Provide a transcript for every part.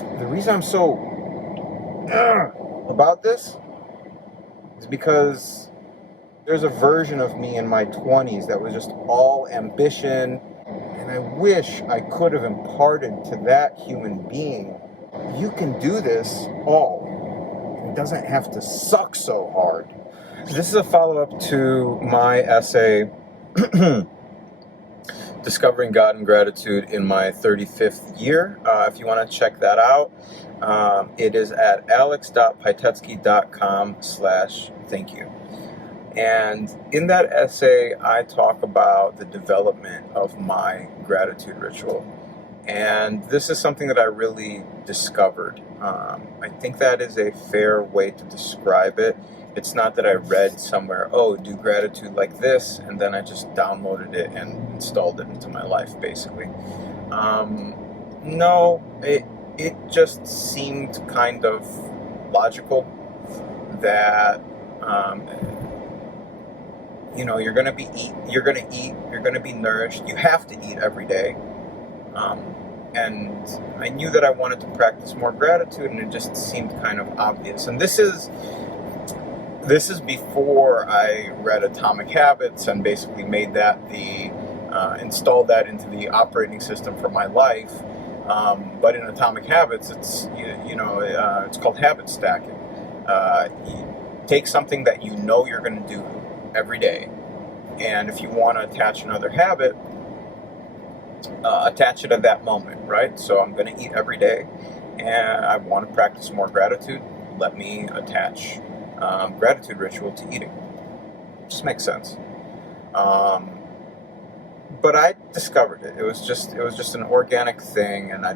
The reason I'm so about this is because there's a version of me in my 20s that was just all ambition, and I wish I could have imparted to that human being, you can do this all. It doesn't have to suck so hard. This is a follow-up to my essay, Discovering God and Gratitude in my 35th year. If you want to check that out, it is at alex.pytetsky.com/thank you. And in that essay, I talk about the development of my gratitude ritual. And this is something that I really discovered. I think that is a fair way to describe it. It's not that I read somewhere, oh, do gratitude like this, and then I just downloaded it and installed it into my life, basically. No, it just seemed kind of logical that you're going to eat, you're going to be nourished. You have to eat every day. And I knew that I wanted to practice more gratitude, and it just seemed kind of obvious. And this is before I read Atomic Habits and basically made that installed that into the operating system for my life. But in Atomic Habits, it's it's called habit stacking. You take something that you know you're going to do every day, and if you want to attach another habit, attach it at that moment, right? So I'm going to eat every day, and I want to practice more gratitude. Let me attach gratitude ritual to eating. Just makes sense. But I discovered it. It was just an organic thing, and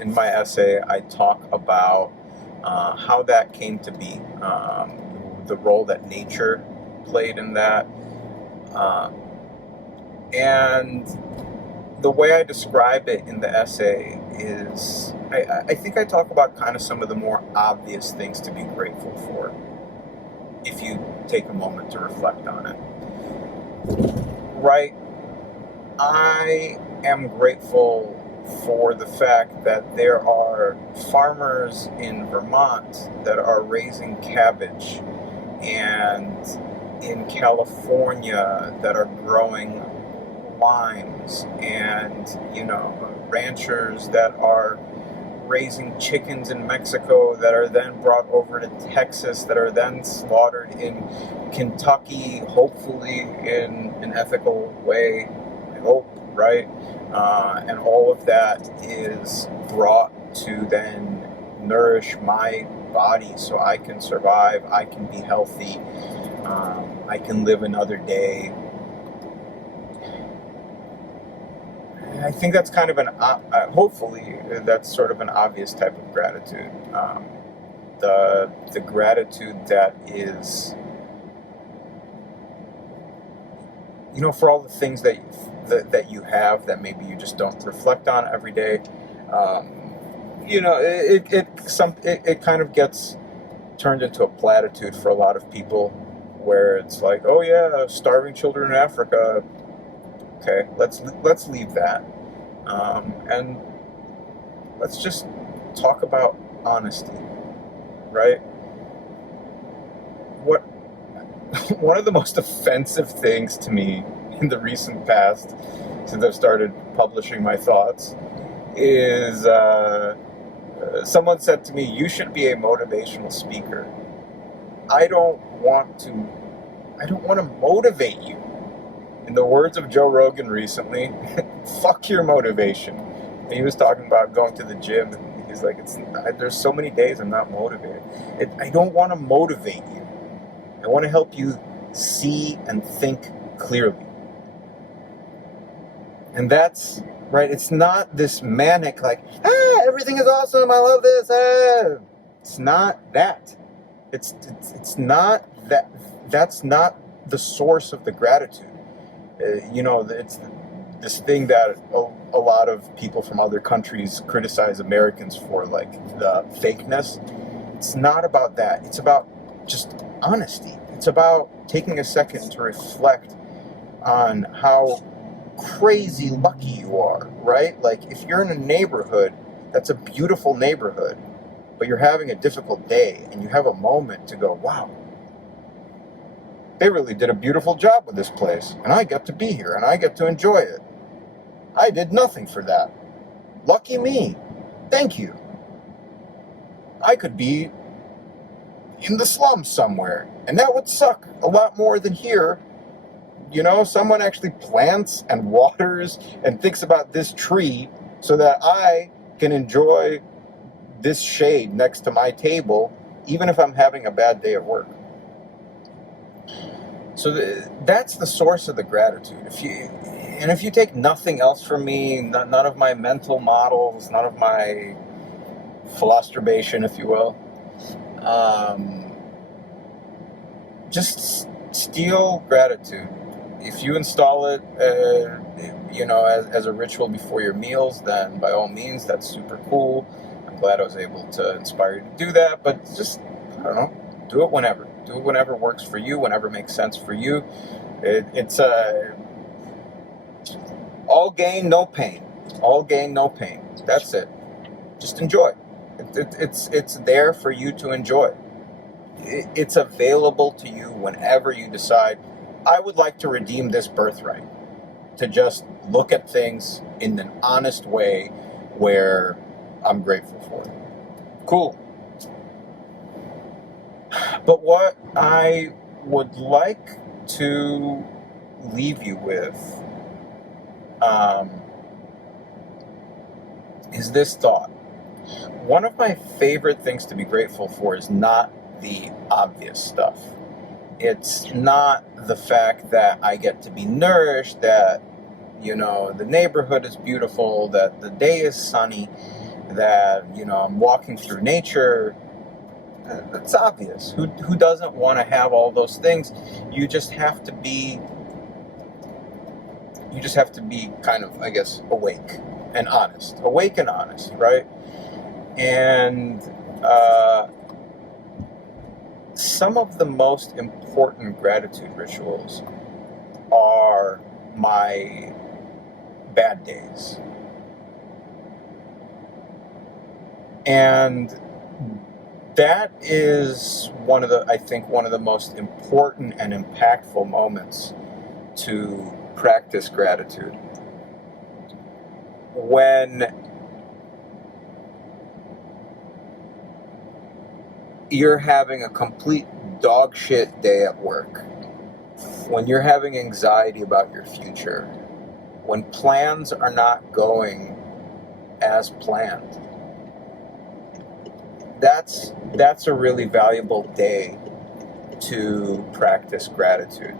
in my essay I talk about how that came to be, the role that nature played in that, and the way I describe it in the essay is, I think I talk about kind of some of the more obvious things to be grateful for, if you take a moment to reflect on it. Right? I am grateful for the fact that there are farmers in Vermont that are raising cabbage, and in California that are growing limes, and ranchers that are raising chickens in Mexico that are then brought over to Texas, that are then slaughtered in Kentucky, hopefully in an ethical way, I hope, right? And all of that is brought to then nourish my body so I can survive, I can be healthy, I can live another day. I think that's kind of hopefully that's sort of an obvious type of gratitude. The gratitude that is, for all the things that you have that maybe you just don't reflect on every day. It kind of gets turned into a platitude for a lot of people, where it's like, oh yeah, starving children in Africa. Okay, let's leave that, and let's just talk about honesty, right? One of the most offensive things to me in the recent past, since I've started publishing my thoughts, is someone said to me, "You should be a motivational speaker." I don't want to motivate you. In the words of Joe Rogan recently, fuck your motivation. And he was talking about going to the gym, and he's like, there's so many days I'm not motivated. I don't want to motivate you. I want to help you see and think clearly. And that's, right, it's not this manic, like, everything is awesome, I love this, It's not that. It's not that. That's not the source of the gratitude. It's this thing that a lot of people from other countries criticize Americans for, like the fakeness. It's not about that. It's about just honesty. It's about taking a second to reflect on how crazy lucky you are, right? Like, if you're in a neighborhood That's a beautiful neighborhood, but you're having a difficult day and you have a moment to go, wow, they really did a beautiful job with this place, and I get to be here and I get to enjoy it. I did nothing for that. Lucky me. Thank you. I could be in the slums somewhere, and that would suck a lot more than here. You know, someone actually plants and waters and thinks about this tree so that I can enjoy this shade next to my table, even if I'm having a bad day at work. So that's the source of the gratitude. If you take nothing else from me, none of my mental models, none of my philostration, if you will, just steal gratitude. If you install it, as a ritual before your meals, then by all means, that's super cool. I'm glad I was able to inspire you to do that. But just, I don't know, do it whenever. Do it whenever works for you, whenever makes sense for you. It's all gain, no pain. All gain, no pain. That's it. Just enjoy. It's there for you to enjoy. It's available to you whenever you decide, I would like to redeem this birthright. To just look at things in an honest way where I'm grateful for it. Cool. But what I would like to leave you with is this thought. One of my favorite things to be grateful for is not the obvious stuff. It's not the fact that I get to be nourished, that, the neighborhood is beautiful, that the day is sunny, that, I'm walking through nature. That's obvious. Who doesn't want to have all those things? You just have to be kind of, I guess, awake and honest. Awake and honest, right? And some of the most important gratitude rituals are my bad days. And that is one of the most important and impactful moments to practice gratitude. When you're having a complete dog shit day at work, when you're having anxiety about your future, when plans are not going as planned, that's a really valuable day to practice gratitude.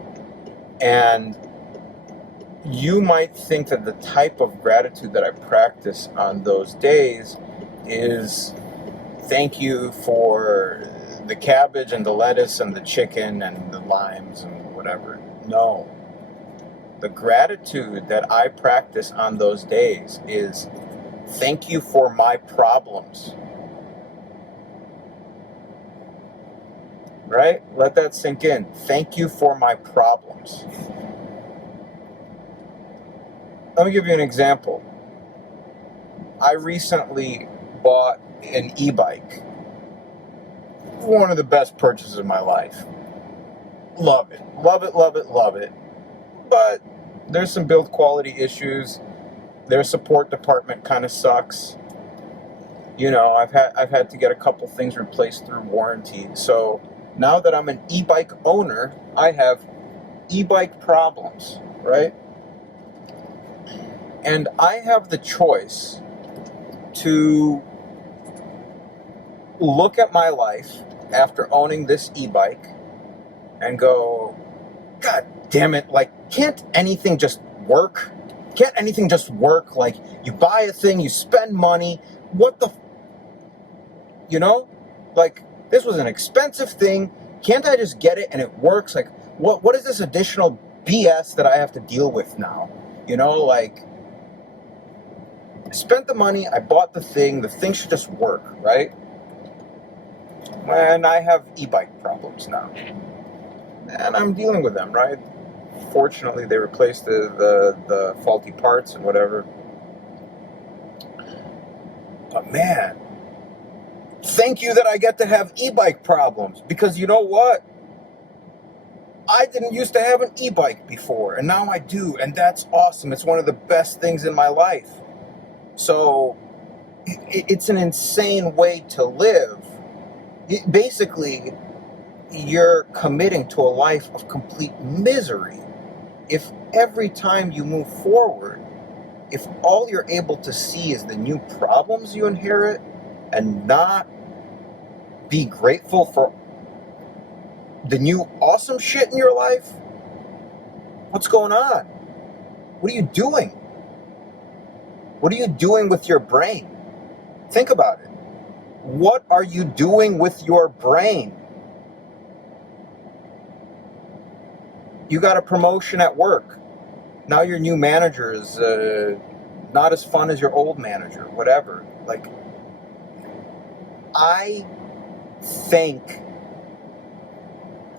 And you might think that the type of gratitude that I practice on those days is thank you for the cabbage and the lettuce and the chicken and the limes and whatever. No. The gratitude that I practice on those days is thank you for my problems. Right? Let that sink in. Thank you for my problems. Let me give you an example. I recently bought an e-bike. One of the best purchases of my life. Love it. Love it, love it, love it. But there's some build quality issues. Their support department kind of sucks. I've had to get a couple things replaced through warranty. So now that I'm an e-bike owner, I have e-bike problems, right? And I have the choice to look at my life after owning this e-bike and go, God damn it, can't anything just work? Can't anything just work? You buy a thing, you spend money, what the... This was an expensive thing. Can't I just get it and it works? What is this additional BS that I have to deal with now? I spent the money, I bought the thing should just work, right? And I have e-bike problems now. And I'm dealing with them, right? Fortunately, they replaced the faulty parts and whatever. But man, thank you that I get to have e-bike problems, because you know what? I didn't used to have an e-bike before, and now I do, and that's awesome. It's one of the best things in my life. So it's an insane way to live. Basically, you're committing to a life of complete misery if every time you move forward, if all you're able to see is the new problems you inherit and not be grateful for the new awesome shit in your life. What's going on? What are you doing? What are you doing with your brain? Think about it. What are you doing with your brain? You got a promotion at work. Now your new manager is not as fun as your old manager, whatever. Like, I think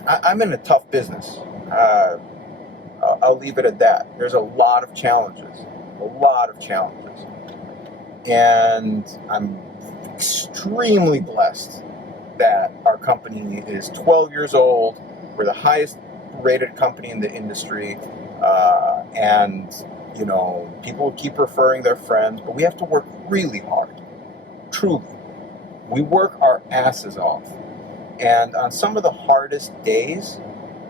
I'm in a tough business. I'll leave it at that. There's a lot of challenges. And I'm extremely blessed that our company is 12 years old. We're the highest rated company in the industry. And, you know, people keep referring their friends, but we have to work really hard. Truly. We work our asses off. And on some of the hardest days,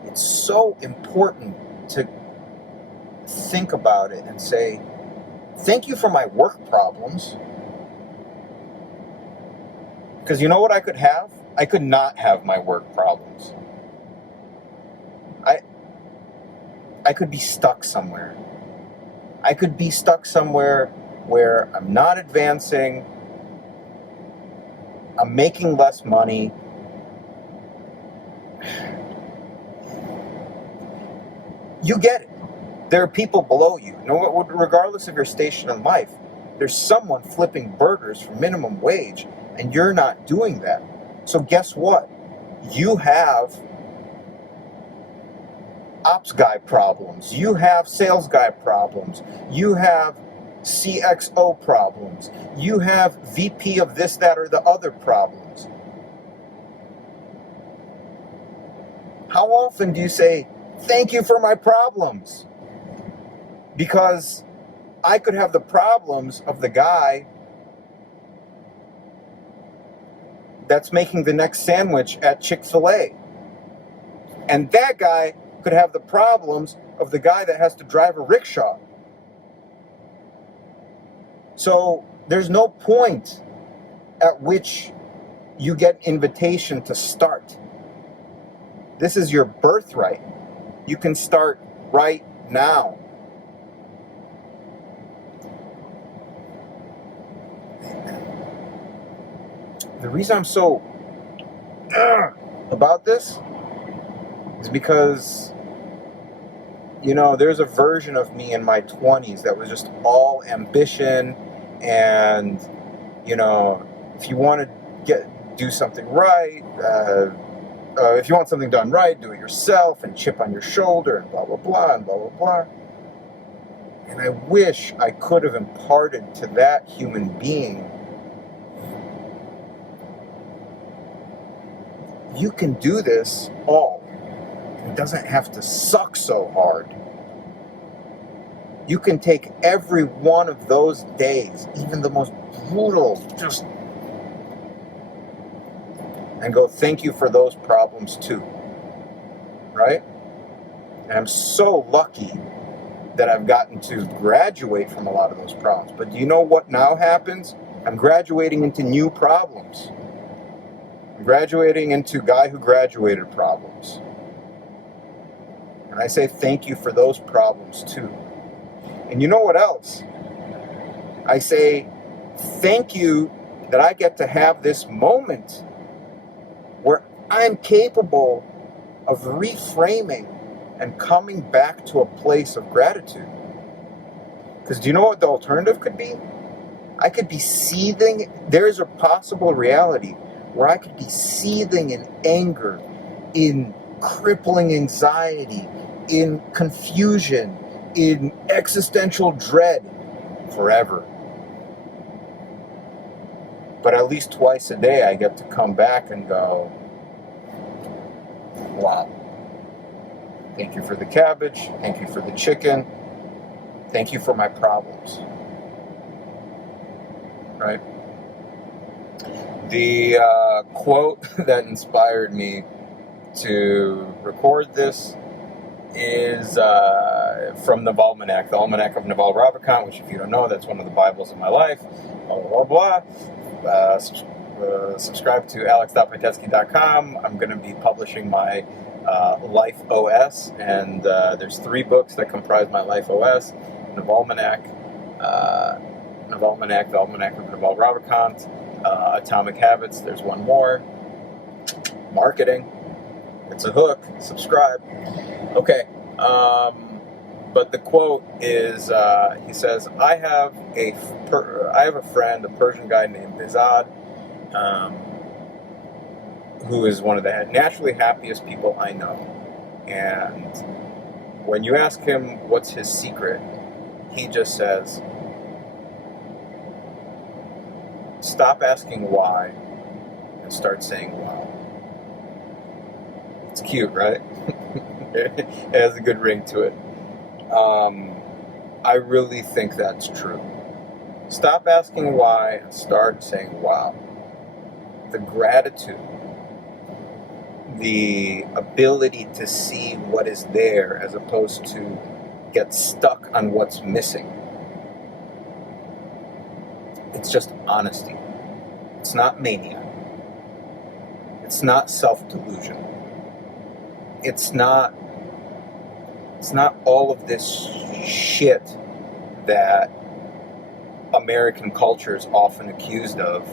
it's so important to think about it and say, thank you for my work problems. Because you know what I could have? I could not have my work problems. I could be stuck somewhere. I could be stuck somewhere where I'm not advancing, I'm making less money. You get it. There are people below you. Regardless of your station in life, there's someone flipping burgers for minimum wage, and you're not doing that. So guess what? You have ops guy problems. You have sales guy problems. You have CXO problems. You have VP of this, that, or the other problems. How often do you say, thank you for my problems? Because I could have the problems of the guy that's making the next sandwich at Chick-fil-A. And that guy could have the problems of the guy that has to drive a rickshaw. So there's no point at which you get invitation to start. This is your birthright. You can start right now. The reason I'm so about this is because, you know, there's a version of me in my 20s that was just all ambition and, you know, if you want to do something right, if you want something done right, do it yourself and chip on your shoulder and blah, blah, blah, and blah, blah, blah. And I wish I could have imparted to that human being, you can do this all. It doesn't have to suck so hard. You can take every one of those days, even the most brutal, just, and go, thank you for those problems too. Right? And I'm so lucky that I've gotten to graduate from a lot of those problems. But do you know what now happens? I'm graduating into new problems. I'm graduating into guy who graduated problems. And I say thank you for those problems too. And you know what else? I say thank you that I get to have this moment where I'm capable of reframing and coming back to a place of gratitude. Because do you know what the alternative could be? I could be seething. There is a possible reality where I could be seething in anger, in crippling anxiety, in confusion, in existential dread forever. But at least twice a day I get to come back and go, wow. Thank you for the cabbage. Thank you for the chicken. Thank you for my problems. Right? The quote that inspired me to record this is from the Almanac, the Almanac of Naval Ravikant, which, if you don't know, that's one of the Bibles of my life. Blah, blah, blah. Subscribe to alex.pytetsky.com. I'm going to be publishing my Life OS, and there's 3 books that comprise my Life OS: Navalmanac, Navalmanac, the Almanac of Naval Ravikant, Atomic Habits. There's one more. Marketing. It's a hook. Subscribe. Okay. But the quote is, he says, I have a friend, a Persian guy named Bizad, who is one of the naturally happiest people I know. And when you ask him what's his secret, he just says, stop asking why and start saying wow. It's cute, right? It has a good ring to it. I really think that's true. Stop asking why and start saying wow. The gratitude, the ability to see what is there as opposed to get stuck on what's missing. It's just honesty. It's not mania. It's not self-delusion. It's not all of this shit that American culture is often accused of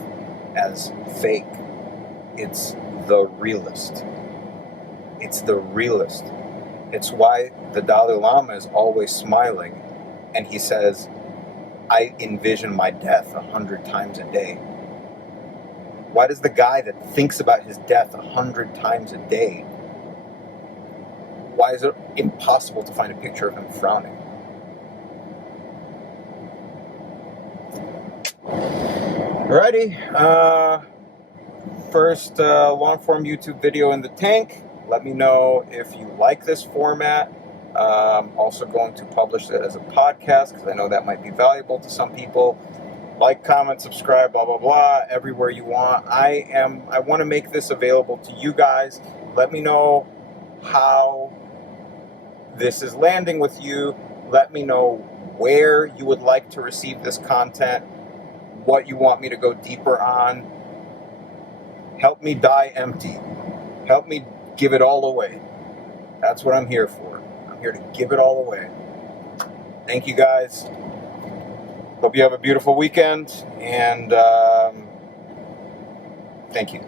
as fake. It's the realist. It's the realist. It's why the Dalai Lama is always smiling, and he says, I envision my death 100 times a day. Why does the guy that thinks about his death 100 times a day, why is it impossible to find a picture of him frowning? Alrighty, first long-form YouTube video in the tank. Let me know if you like this format. I'm also going to publish it as a podcast because I know that might be valuable to some people. Like, comment, subscribe, blah, blah, blah, everywhere you want. I want to make this available to you guys. Let me know how this is landing with you. Let me know where you would like to receive this content, what you want me to go deeper on. Help me die empty. Help me give it all away. That's what I'm here for. I'm here to give it all away. Thank you, guys. Hope you have a beautiful weekend, and thank you.